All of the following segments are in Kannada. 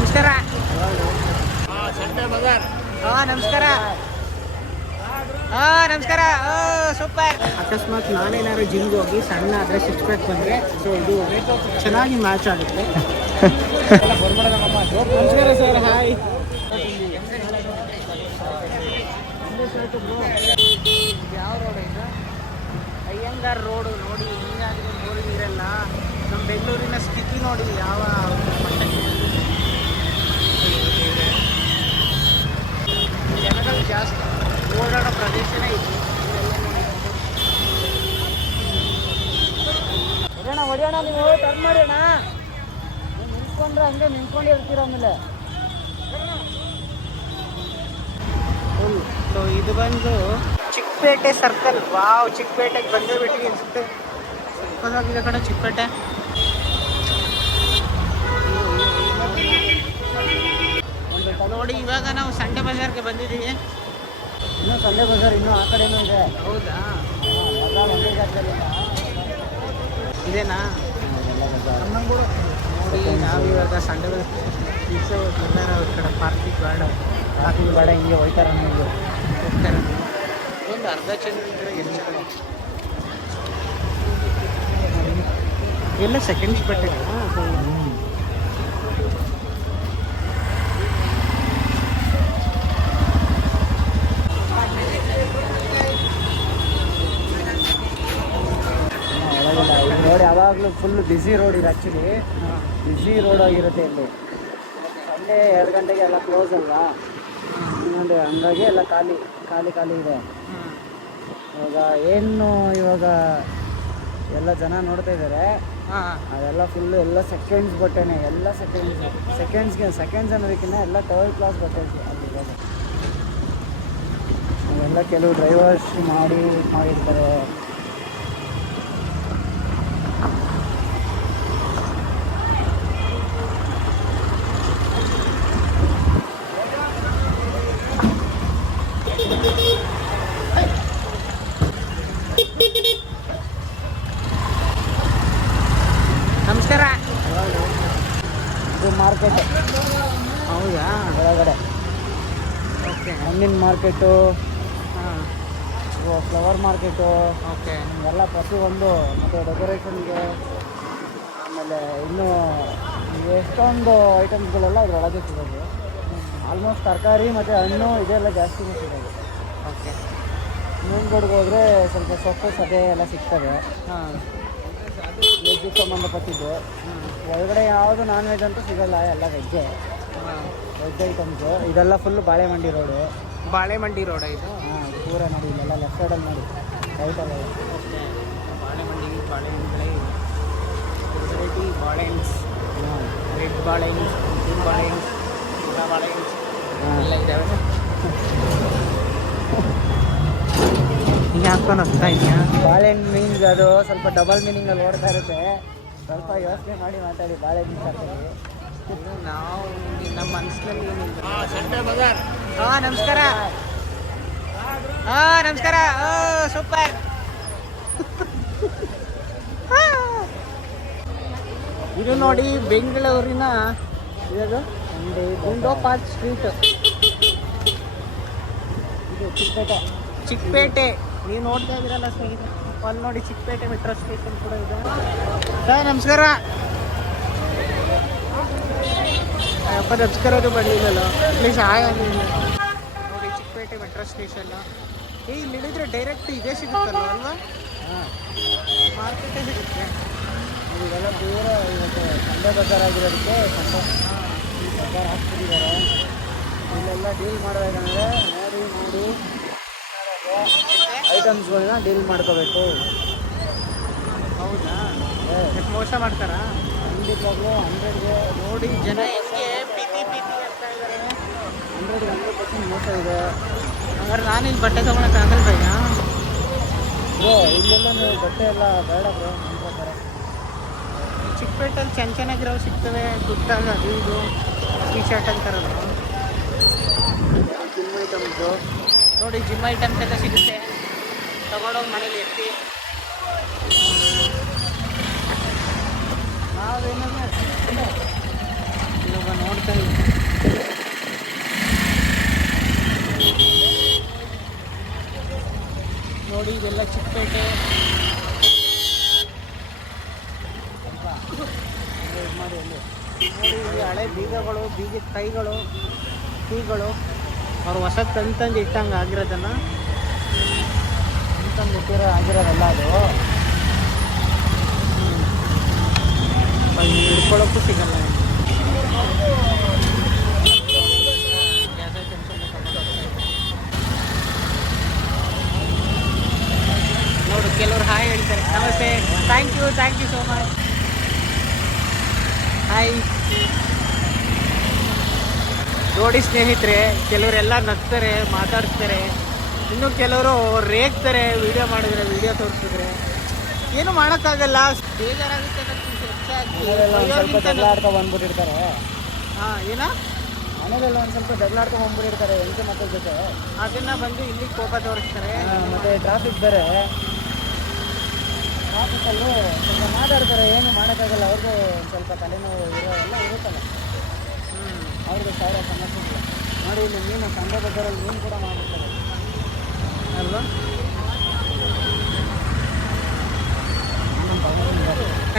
ನಮಸ್ಕಾರ. ಸಂಡೆ ಬಜಾರ್. ನಮಸ್ಕಾರ. ನಮಸ್ಕಾರ. ಸೂಪರ್. ಅಕಸ್ಮಾತ್ ನಾನೇನಾದ್ರು ಜಿಮ್ಗೆ ಹೋಗಿ ಸಣ್ಣ ಆದರೆ ಸಿಕ್ಸ್ ಪ್ಯಾಕ್ ಬಂದರೆ ಸೊ ಇದು ಚೆನ್ನಾಗಿ ಮ್ಯಾಚ್ ಆಗುತ್ತೆ. ನಮಸ್ಕಾರ ಸರ್. ಹಾಯ್. ಯಾವ ರೋಡ್ ಇದು? ಅಯ್ಯಂಗಾರ್ ರೋಡು. ನೋಡಿ ಹಿಂಗಾಗಿದೆ ರೋಡಿಗೆಲ್ಲ. ನಮ್ಮ ಬೆಂಗಳೂರಿನ ಸ್ಥಿತಿ ನೋಡಿ ಯಾವ ಮಟ್ಟಕ್ಕೆ. ಜನಗಳು ಜಾಸ್ತಿ ಓಡಾಡೋ ಪ್ರದೇಶನೇ ಇದೆ. ಹೊಡೆಯೋಣ ನೀವು ಟರ್ನ್ ಮಾಡಿ ಅಣ್ಣ. ನಿಂತ್ಕೊಂಡ್ರೆ ಹಂಗೆ ನಿಂತ್ಕೊಂಡೇ ಇರ್ತೀರ ಆಮೇಲೆ. ಸೊ ಇದು ಬಂದು ಚಿಕ್ಕಪೇಟೆ ಸರ್ಕಲ್. ವಾವ್, ಚಿಕ್ಕಪೇಟೆಗೆ ಬಂದೇ ಬಿಟ್ಟಿ ಅನ್ಸುತ್ತೆ. ಸಕ್ಕತ್ತಾಗಿದೆ ಕಡೆ ಚಿಕ್ಕಪೇಟೆ. ನೋಡಿ ಇವಾಗ ನಾವು ಸಂಡೆ ಬಜಾರ್ಗೆ ಬಂದಿದ್ದೀವಿ. ಇನ್ನೂ ಸಂಡೆ ಬಜಾರ್ ಇನ್ನೂ ಆ ಕಡೆನೂ ಇದೆ. ಹೌದಾ? ಒಂದೇ ಜಾಗದಲ್ಲಿ ಇದೇನಾ? ನೋಡಿ ನಾವಿವಾಗ ಸಂಡೆ ಬಜಾರ್ ಎಲ್ಲರೂ ಕಡೆ ಪಾರ್ಕಿಂಗ್ ಬೇಡ ಹಿಂಗೆ ಹೋಗ್ತಾರೆ ನಮಗೆ. ಹೋಗ್ತಾರೆ. ಒಂದು ಅರ್ಧ ಚಂದ್ರ ಎಷ್ಟು ಚೆನ್ನಾಗಿ ಎಲ್ಲ ಸೆಕೆಂಡ್ಸ್ ಬಟ್ಟೆ. ರೋಡ್ ಯಾವಾಗಲೂ ಫುಲ್ ಬ್ಯುಸಿ ರೋಡ್ ಇದೆ. ಆ್ಯಕ್ಚುಲಿ ಬ್ಯುಸಿ ರೋಡ್ ಆಗಿರುತ್ತೆ ಇಲ್ಲಿ. ಸಂಡೇ 2 ಗಂಟೆಗೆ ಎಲ್ಲ ಕ್ಲೋಸ್ ಅಲ್ವಾ, ಇನ್ನೊಂದು ಹಂಗಾಗಿ ಎಲ್ಲ ಖಾಲಿ ಇದೆ. ಇವಾಗ ಎಲ್ಲ ಜನ ನೋಡ್ತಾ ಇದ್ದಾರೆ. ಅದೆಲ್ಲ ಫುಲ್ಲು ಎಲ್ಲ ಸೆಕೆಂಡ್ಸ್ ಬಟ್ಟೆನೆ. ಎಲ್ಲ ಸೆಕೆಂಡ್ಸ್ ಅನ್ನೋದಕ್ಕಿಂತ ಎಲ್ಲ ಥರ್ಡ್ ಕ್ಲಾಸ್ ಬಟ್ಟೆ ಅಲ್ಲಿರೋದು. ಅವೆಲ್ಲ ಕೆಲವು ಡ್ರೈವರ್ಸ್ ಮಾಡಿರ್ತಾರೆ. ನಮಸ್ಕಾರ. ಇದು ಮಾರ್ಕೆಟ್. ಹೌದಾ? ಒಳಗಡೆ ಓಕೆ. ಹಣ್ಣಿನ ಮಾರ್ಕೆಟು, ಹಾಂ, ಫ್ಲವರ್ ಮಾರ್ಕೆಟು, ಓಕೆ. ಎಲ್ಲ ಪ್ರತಿಯೊಂದು. ಮತ್ತು ಡೆಕೋರೇಷನ್ಗೆ ಆಮೇಲೆ ಇನ್ನೂ ಎಷ್ಟೊಂದು ಐಟಮ್ಸ್ಗಳೆಲ್ಲ ಇದರೊಳಗೆ ಸಿಗೋದು. ಆಲ್ಮೋಸ್ಟ್ ತರಕಾರಿ ಮತ್ತು ಹಣ್ಣು ಇದೆಲ್ಲ ಜಾಸ್ತಿನೇ ಸಿಗೋದು. ಓಕೆ. ಮೇಲ್ಗಡೆಗೆ ಹೋದರೆ ಸ್ವಲ್ಪ ಸೊಪ್ಪು ಸದೆ ಎಲ್ಲ ಸಿಗ್ತದೆ. ಹಾಂ, ವೆಜ್ಜಿಗೆ ಸಂಬಂಧಪಟ್ಟಿದ್ದು. ಒಳಗಡೆ ಯಾವುದು ನಾನ್ ವೆಜ್ ಅಂತೂ ಸಿಗೋಲ್ಲ, ಎಲ್ಲ ವೆಜ್ಜೇ. Veg items. ಇದೆಲ್ಲ ಫುಲ್ಲು ಬಾಳೆಮಂಡಿ ರೋಡು. ಬಾಳೆಮಂಡಿ ರೋಡ ಇದು? ಹಾಂ, ಪೂರ ನೋಡಿ ಇಲ್ಲೆಲ್ಲ ಲೆಫ್ಟ್ ಸೈಡಲ್ಲಿ ನೋಡಿ ರೈಟಲ್ಲ. ಓಕೆ. ಬಾಳೆಹಣ್ಣುಗಳೇ ವೆರೈಟಿ ಬಾಳೆಹಣ್ಣು. ರೆಡ್ ಬಾಳೆಹಣ್ಣು, ಗ್ರೀನ್ ಬಾಳೆಹಣ್ಣು, ಬಾಳೆಹಣ್ಣು ಎಲ್ಲ ಇದ್ದಾವೆ. ಈಗ ಹಾಕ್ಕೊಂಡು ಹೋಗ್ತಾ ಇದೆಯಾ? ಬಾಳೆಹಣ್ಣು ಮೀನ್ಸ್ ಅದು ಸ್ವಲ್ಪ ಡಬಲ್ ಮೀನಿಂಗಲ್ಲಿ ಓಡ್ತಾ ಇರುತ್ತೆ. ಸ್ವಲ್ಪ ಯೋಚನೆ ಮಾಡಿ ಮಾತಾಡಿ. ಬಾಳೆಹಣ್ಣು ಹಾಕ್ತೀವಿ ನಾವು. ನಮ್ಮ ಮನಸ್ಸಿನಲ್ಲಿ ಏನಿಲ್ಲ. ಸಂಡೆ ಬಜಾರ್. ನಮಸ್ಕಾರ. ನಮಸ್ಕಾರ. ಸೂಪರ್. ಇದು ನೋಡಿ ಬೆಂಗಳೂರಿನ ಇದು ಗುಂಡೋ ಪಾರ್ಕ್ ಸ್ಟ್ರೀಟ್. ಇದು ಚಿಕ್ಕಪೇಟೆ. ನೀವು ನೋಡ್ತಾ ಇದ್ದೀರಲ್ಲ ಸ್ನೇಹಿತರೆ, ಅಲ್ಲಿ ನೋಡಿ ಚಿಕ್ಕಪೇಟೆ ಮೆಟ್ರೋ ಸ್ಟೇಷನ್ ಕೂಡ ಇದೆ. ಸರ್ ನಮಸ್ಕಾರ. ಅಪ್ಪ ನಮಸ್ಕಾರದು ಬರಲಿಲ್ಲಲ್ಲ, ಪ್ಲೀಸ್ ಹಾಯ್ ಆಗಲಿಲ್ಲ. ನೋಡಿ ಚಿಕ್ಕಪೇಟೆ ಮೆಟ್ರೋ ಸ್ಟೇಷನ್. ಇಲ್ಲಿ ಇಳಿದ್ರೆ ಡೈರೆಕ್ಟ್ ಇದೇ ಸಿಗುತ್ತಲ್ಲ ಅಲ್ವಾ? ಹಾಂ, ಮಾರ್ಕೆಟೇ ಸಿಗುತ್ತೆ. ಇದೆಲ್ಲ ಪೂರ ಇವತ್ತು ಸಂಡೆ ಬಜಾರ್ ಆಗಿರೋದಕ್ಕೆ ಬಜಾರ್ ಹಾಕ್ತಿದ್ದಾರೆ. ಇಲ್ಲೆಲ್ಲ ಡೀಲ್ ಮಾಡಬೇಕಂದ್ರೆ ನೋಡಿ ಐಟಮ್ಸ್ಗಳನ್ನ ಡೀಲ್ ಮಾಡ್ಕೋಬೇಕು. ಹೌದಾ? ಮೋಸ ಮಾಡ್ತಾರಾ? ಖಂಡಿತವಾಗ್ಲೂ 100ಗೆ ನೋಡಿ ಜನ ಹೆಂಗೆ ಪೀತಿ ಅಂತ ಇದ್ದಾರೆ. 100ಗೆ 100% ಮೋಸ ಇದೆ. ಹಂಗಾರೆ ನಾನು ಇಲ್ಲಿ ಬಟ್ಟೆ ತೊಗೊಳಕ್ಕಾಗಲ್ಲ ಭಯ್ಯ. ಇಲ್ಲೆಲ್ಲ ನೀವು ಬಟ್ಟೆ ಎಲ್ಲ ಬೇಡ ಬ್ರೋ ನನ್ನ ಪ್ರಕಾರ. ಚಿಕ್ಕಪೇಟೆಯಲ್ಲಿ ಚೆನ್ನಾಗಿರೋವು ಸಿಗ್ತವೆ. ಕುರ್ತಾಗ ಅದು ಇದು ಟಿ ಶರ್ಟ್ ಅಂತಾರಲ್ಲ. ಜಿಮ್ ಐಟಮ್ಸು ನೋಡಿ, ಜಿಮ್ ಐಟಮ್ಸ್ ಎಲ್ಲ ಸಿಗುತ್ತೆ. ತಗೊಂಡೋಗಿ ಮನೇಲಿ ಎತ್ತಿ. ನಾವೇನಂದ್ರೆ ಇವಾಗ ನೋಡ್ತಾ ಇದ್ದೀವಿ ಇದೆಲ್ಲ ಚಿಕ್ಕಪೇಟೆ. ಮಾಡಿ ಅಲ್ಲಿ ನೋಡಿ ಇಲ್ಲಿ ಹಳೆ ಬೀಗಗಳು, ಬೀಗದ ಕೈಗಳು, ಕೀಗಳು ಅವ್ರು ಹೊಸ ತಂದು ಇಟ್ಟಂಗೆ ಆಗಿರೋದನ್ನು ಅಂತಂದು ಇಟ್ಟಿರೋ ಆಗಿರೋದಲ್ಲ ಅದು. ಹಿಡ್ಕೊಳ್ಳೋಕ್ಕೂ ಸಿಗಲ್ಲ. ನೋಡು ಕೆಲವರು ಹಾಯ್ ಹೇಳ್ತಾರೆ. ನಮಸ್ತೆ, thank you so much. Hi. ನೋಡಿ ಸ್ನೇಹಿತರೆ, ಕೆಲವರೆಲ್ಲ ನಗ್ತಾರೆ, ಮಾತಾಡ್ತಾರೆ, ಇನ್ನು ಕೆಲವರು ರೇಗ್ತಾರೆ ವಿಡಿಯೋ ಮಾಡಿದ್ರೆ, ವಿಡಿಯೋ ತೋರಿಸಿದ್ರೆ. ಏನು ಮಾಡೋಕ್ಕಾಗಲ್ಲ, ಬೇಜಾರಾಗುತ್ತೆ. ಸ್ವಲ್ಪ ಜಗಳ ಆಡ್ಕೊ ಬಂದ್ಬಿಟ್ಟಿರ್ತಾರೆ. ಹಾಂ, ಏನ ಮನೇಲೆಲ್ಲ ಒಂದು ಸ್ವಲ್ಪ ಜಗಳ ಆಡ್ಕೊಂಡು ಬಂದ್ಬಿಟ್ಟಿರ್ತಾರೆ ಹೆಂಡತಿ ಮಕ್ಕಳ ಜೊತೆ. ಅದನ್ನು ಬಂದು ಇಲ್ಲಿ ಕೋಪ ತೋರಿಸ್ತಾರೆ. ಮತ್ತು ಟ್ರಾಫಿಕ್ ಬೇರೆ, ಟ್ರಾಫಿಕಲ್ಲೂ ಸ್ವಲ್ಪ ಮಾತಾಡ್ತಾರೆ. ಏನು ಮಾಡೋಕ್ಕಾಗಲ್ಲ, ಅವ್ರಿಗೂ ಸ್ವಲ್ಪ ತಲೆನೋವು ಎಲ್ಲ ಇರುತ್ತಲ್ಲ, ಅವ್ರಿಗೆ ಸಾವಿರ ಸಮಸ್ಯೆಗಳು. ನೋಡಿ ಇಲ್ಲಿ ಮೀನು ಸಂಡೆ ಬಜಾರಲ್ಲಿ ಮೀನು ಕೂಡ ಮಾಡ್ಬಿಡ್ತಾರೆ ಅಲ್ವಾ?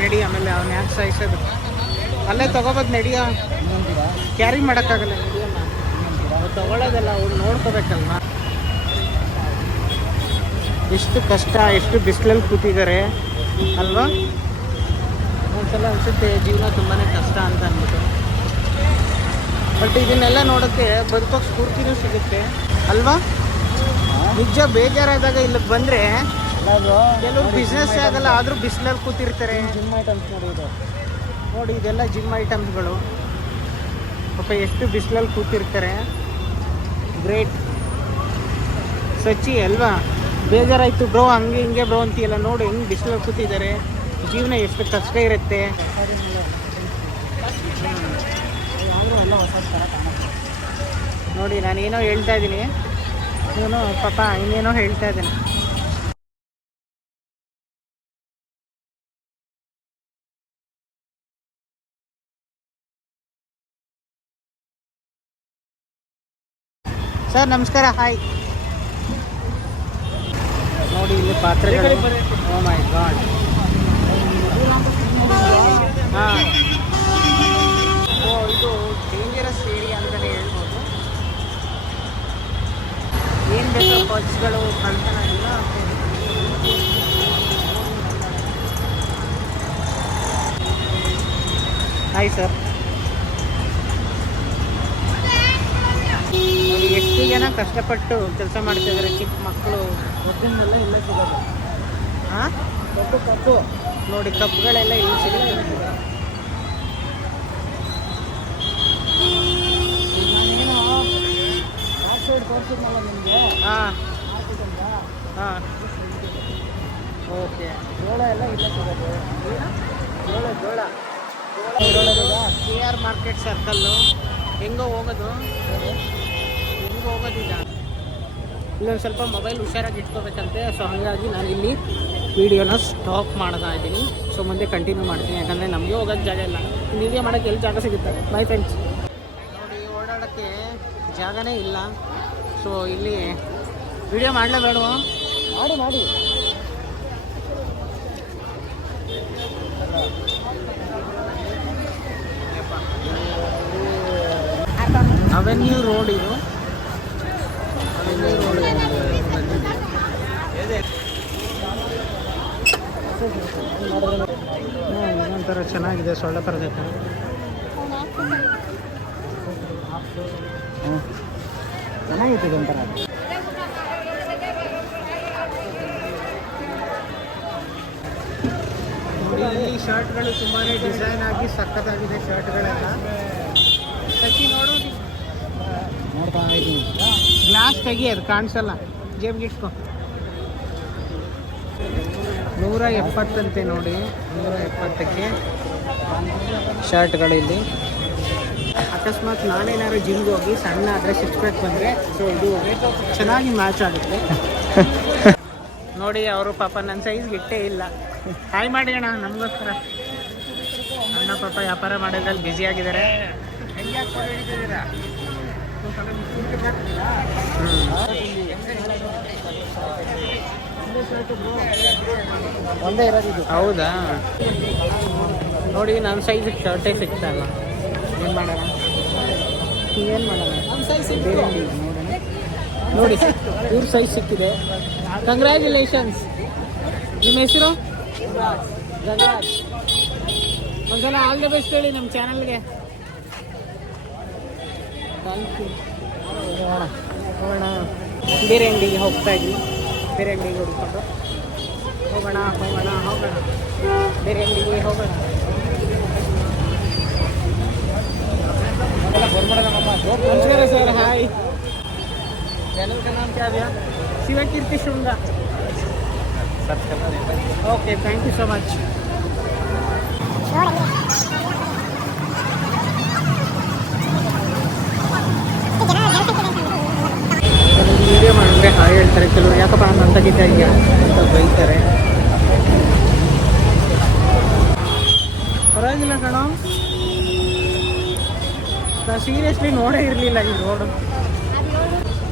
ನಡಿ, ಆಮೇಲೆ ಅವ್ನು ಯಾಕೆ ಸಾಯಿಸೋದು, ಅಲ್ಲೇ ತಗೋಬೋದು. ನಡಿಯ, ಕ್ಯಾರಿ ಮಾಡೋಕ್ಕಾಗಲ್ಲ. ನಡಿಯಮ್ಮ, ಅವ್ರು ತಗೊಳ್ಳೋದಲ್ಲ, ಅವ್ರು ನೋಡ್ಕೋಬೇಕಲ್ವ. ಎಷ್ಟು ಕಷ್ಟ, ಎಷ್ಟು ಬಿಸಿಲಲ್ಲಿ ಕೂತಿದ್ದಾರೆ ಅಲ್ವಾ? ಒಂದ್ಸಲ ಅನಿಸುತ್ತೆ ಜೀವನ ತುಂಬಾ ಕಷ್ಟ ಅಂತ ಅಂದ್ಬಿಟ್ಟು. ಬಟ್ ಇದನ್ನೆಲ್ಲ ನೋಡೋಕ್ಕೆ ಬದುಕೋಕ್ಕೆ ಸ್ಫೂರ್ತಿನೂ ಸಿಗುತ್ತೆ ಅಲ್ವಾ? ನಿಜ ಬೇಜಾರಾದಾಗ ಇಲ್ಲಿಗೆ ಬಂದರೆ ಕೆಲವರು ಬಿಸ್ನೆಸ್ ಆಗಲ್ಲ, ಆದರೂ ಬಿಸಿಲಲ್ಲಿ ಕೂತಿರ್ತಾರೆ. ಜಿಮ್ ಐಟಮ್ಸ್ ನೋಡಿ ಇದು. ನೋಡಿ ಇದೆಲ್ಲ ಜಿಮ್ ಐಟಮ್ಸ್ಗಳು. ಪಾಪ ಎಷ್ಟು ಬಿಸಿಲಲ್ಲಿ ಕೂತಿರ್ತಾರೆ. ಗ್ರೇಟ್ ಸಚ್ಚಿ ಅಲ್ವಾ? ಬೇಜಾರಾಯಿತು ಬ್ರೋ, ಹಂಗೆ ಹಿಂಗೆ ಬ್ರೋ ಅಂತೀಯಲ್ಲ. ನೋಡಿ ಹೆಂಗೆ ಬಿಸಿಲಲ್ಲಿ ಕೂತಿದ್ದಾರೆ. ಜೀವನ ಎಷ್ಟು ಕಷ್ಟ ಇರುತ್ತೆ. ಎಲ್ಲ ಹೊಸ ಥರ ಕಾಣುತ್ತೆ. ನೋಡಿ ನಾನೇನೋ ಹೇಳ್ತಾ ಇದ್ದೀನಿ, ಇವನು ಪಾಪ ಇನ್ನೇನೋ ಹೇಳ್ತಾ ಇದ್ದಾನೆ. ಸರ್ ನಮಸ್ಕಾರ, ಹಾಯ್. ನೋಡಿ ಇಲ್ಲಿ ಪಾತ್ರೆಗಳು. ಓ ಮೈ ಗಾಡ್. ಹಾಂ, ಓ ಇದು ಡೇಂಜರಸ್ ಏರಿಯಾ ಅಂತಲೇ ಹೇಳ್ಬೋದು. ಏನು ಬೇಕೋ ಪರ್ಸ್ಗಳು, ಕಳ್ತನ ಎಲ್ಲ. Hi sir. ನೋಡಿ ಎಷ್ಟು ಜನ ಕಷ್ಟಪಟ್ಟು ಕೆಲಸ ಮಾಡ್ತಾಯಿದ್ದಾರೆ, ಚಿಕ್ಕ ಮಕ್ಕಳು. ಒದ್ದಿನೆಲ್ಲ ಇಲ್ಲ ಸಿಗೋದು. ಹಾಂ, ಕಪ್ಪು ನೋಡಿ ಕಪ್ಗಳೆಲ್ಲ ಇಲ್ಲಿ ಸಿಗುತ್ತೆ. ನಾನೇನು ಔಟ್ ಸೈಡ್ ತೋರಿಸಿದ್ನಲ್ಲ ನಿಮಗೆ. ಹಾಂ ಹಾಂ, ಓಕೆ. ಜೋಳ ಎಲ್ಲ ಇಲ್ಲ ಸಿಗೋದು. ಜೋಳ KR ಮಾರ್ಕೆಟ್ ಸರ್ಕಲ್ಲು. ಹೆಂಗೋ ಹೋಗೋದು, ಹೆಂಗೋ ಹೋಗೋದೀಗ. ಇಲ್ಲೊಂದು ಸ್ವಲ್ಪ ಮೊಬೈಲ್ ಹುಷಾರಾಗಿ ಇಟ್ಕೋಬೇಕಂತೆ. ಸೊ ಹಾಗಾಗಿ ನಾನು ಇಲ್ಲಿ ವೀಡಿಯೋನ ಸ್ಟಾಪ್ ಮಾಡ್ತಾ ಇದ್ದೀನಿ. ಸೊ ಮುಂದೆ ಕಂಟಿನ್ಯೂ ಮಾಡ್ತೀನಿ, ಯಾಕಂದರೆ ನಮಗೆ ಹೋಗೋದು ಜಾಗ ಇಲ್ಲ. ವೀಡಿಯೋ ಮಾಡೋಕ್ಕೆ ಎಲ್ಲಿ ಜಾಗ ಸಿಗುತ್ತೆ? By friends. ನೋಡಿ ಓಡಾಡೋಕ್ಕೆ ಜಾಗನೇ ಇಲ್ಲ. ಸೊ ಇಲ್ಲಿ ವೀಡಿಯೋ ಮಾಡಲೇಬೇಡವಾ? ಮಾಡಿ ಅವೆನ್ಯೂ ರೋಡ್ ಇದು. ಅವೆನ್ಯೂ ರೋಡ್ ಇದೊಂಥರ ಚೆನ್ನಾಗಿದೆ, ಸೊಳ್ಳೆ ಪರದಕ್ಕೆ. ಚೆನ್ನಾಗಿತ್ತು ಇದೊಂಥರ. ನೋಡಿ ಈ ಶರ್ಟ್ಗಳು ತುಂಬಾ ಡಿಸೈನ್ ಆಗಿ ಸಖತ್ತಾಗಿದೆ ಶರ್ಟ್ಗಳೆಲ್ಲ. ಸಚ್ಚಿ ನೋಡೋದು, ನೋಡ್ತಾ ಇದ್ದೀನಿ. ಗ್ಲಾಸ್ ತೆಗಿ, ಅದು ಕಾಣಿಸಲ್ಲ, ಜೇಬ್ಗೆ ಇಟ್ಕೊ. 170 ನೋಡಿ, 170ಕ್ಕೆ ಶರ್ಟ್ಗಳು ಇಲ್ಲಿ. ಅಕಸ್ಮಾತ್ ನಾನೇನಾದ್ರು ಜಿಮ್ಗೆ ಹೋಗಿ ಸಣ್ಣ ಆದರೆ 6 ಪ್ಯಾಕ್ ಬಂದರೆ ಸೊ ಇದು ಚೆನ್ನಾಗಿ ಮ್ಯಾಚ್ ಆಗುತ್ತೆ. ನೋಡಿ ಅವರು ಪಾಪ ನನ್ನ ಸೈಜ್ಗೆ ಇಟ್ಟೇ ಇಲ್ಲ. ಹಾಯ್ ಮಾಡಿ ಅಣ್ಣ ನಮಗೋಸ್ಕರ. ಅಣ್ಣ ಪಾಪ ವ್ಯಾಪಾರ ಮಾಡೋದ್ರಲ್ಲಿ ಬ್ಯುಸಿಯಾಗಿದ್ದಾರೆ. ಒಂದೇ ಇರೋದಿದ್ದು. ಹೌದಾ ನೋಡಿ ನನ್ನ ಸೈಜ್ ಶರ್ಟೇ ಸಿಗ್ತಾ ಇಲ್ಲ. ಏನು ಮಾಡೋಣ ಏನು ಮಾಡೋಣ ಬೇರೆ ಅಂಗಡಿ ನೋಡೋಣ. ನೋಡಿ ಇವ್ರ ಸೈಜ್ ಸಿಕ್ಕಿದೆ. ಕಂಗ್ರ್ಯಾಚುಲೇಷನ್ಸ್. ನಿಮ್ಮ ಹೆಸರು? ಗಂಗರಾಜ್. ಒಂದ್ಸಲ ಆಲ್ ದ ಬೆಸ್ಟ್ ಹೇಳಿ ನಮ್ಮ ಚಾನಲ್ಗೆ. Thank you. ಹೋಗೋಣ ಬೇರೆ ಅಂಗಡಿಗೆ ಹೋಗ್ತಾ ಇದ್ವಿ. ಬೇರೆ ಅಂಗಡಿಗೆ ಹುಡ್ಕೊಂಡು ಹೋಗೋಣ ಬೇರೆ ಅಂಗಡಿಗೆ ಹೋಗೋಣ. ನಮಸ್ಕಾರ ಸರ್. ಹಾಯ್. चैनल का नाम क्या भैया? Shivkirti Shunga. Okay thank you so much. Video ಮಾಡಿದ್ರೆ ಹಾಯ್ ಹೇಳ್ತಾರೆ ಕೆಲವರು. ಯಾಕಪ್ಪ ಅಂತ ಗಿದ್ದಾಗಿಯಾ ಅಂತ ಬೈತಾರೆ. ಪರವಾಗಿಲ್ಲ ಕಣೋ, ನಾನು ಸೀರಿಯಸ್ಲಿ ನೋಡೇ ಇರಲಿಲ್ಲ ಈ ರೋಡು. ಅದು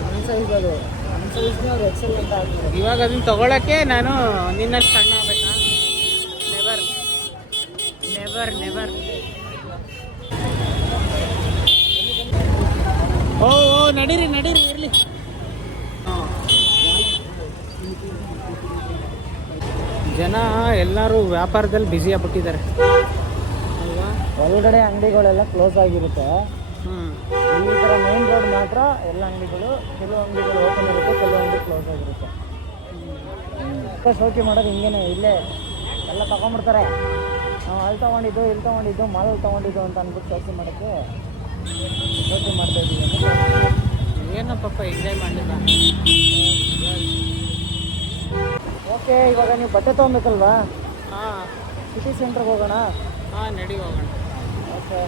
ನನ್ನ ಸೈಜ್ನ ಅವ್ರು ಎಕ್ಸೆಲ್ ಅಂತ ಹಾಕ್ತಾರೆ. ಇವಾಗ ಅದನ್ನ ತಗೊಳಕ್ಕೆ ನಾನು ನಿನ್ನಷ್ಟು ಸಣ್ಣ ಆಗ್ಬೇಕಾ? Never never never. ಓ ನಡೀರಿ ಇರಲಿ. ಜನ ಎಲ್ಲರೂ ವ್ಯಾಪಾರದಲ್ಲಿ ಬ್ಯುಸಿ ಆಗ್ಬಿಟ್ಟಿದ್ದಾರೆ ಅಲ್ವಾ? ಒಳಗಡೆ ಅಂಗಡಿಗಳೆಲ್ಲ ಕ್ಲೋಸ್ ಆಗಿರುತ್ತೆ. ಹ್ಞೂ ಈ ಥರ ಮೈನ್ ರೋಡ್ ಮಾತ್ರ ಎಲ್ಲ ಅಂಗಡಿಗಳು, ಕೆಲವು ಅಂಗಡಿಗಳು ಓಪನ್ ಇರುತ್ತೆ, ಕೆಲವು ಅಂಗಡಿ ಕ್ಲೋಸ್ ಆಗಿರುತ್ತೆ. ಶೋಕಿ ಮಾಡೋದು ಹಿಂಗೇನೆ, ಇಲ್ಲೇ ಎಲ್ಲ ತಗೊಂಡ್ಬಿಡ್ತಾರೆ. ನಾವು ಅಲ್ಲಿ ತೊಗೊಂಡಿದ್ದು ಇಲ್ಲಿ ತೊಗೊಂಡಿದ್ದು ಮಾಲಲ್ಲಿ ತೊಗೊಂಡಿದ್ದು ಅಂತ ಅಂದ್ಬಿಟ್ಟು ಶೋಕಿ ಮಾಡೋಕ್ಕೆ ಶೋಕಿ ಮಾಡ್ತಾ ಇದ್ದೀವಿ. ಏನೋ ಪಾಪ ಎಂಜಾಯ್ ಮಾಡಲಿಲ್ಲ. ಓಕೆ, ಇವಾಗ ನೀವು ಬಟ್ಟೆ ತೊಗೊಬೇಕಲ್ವಾ? ಹಾಂ ಸಿಟಿ ಸೆಂಟ್ರಿಗೆ ಹೋಗೋಣ. ಹಾಂ ನಡಿ ಹೋಗೋಣ. ಓಕೆ.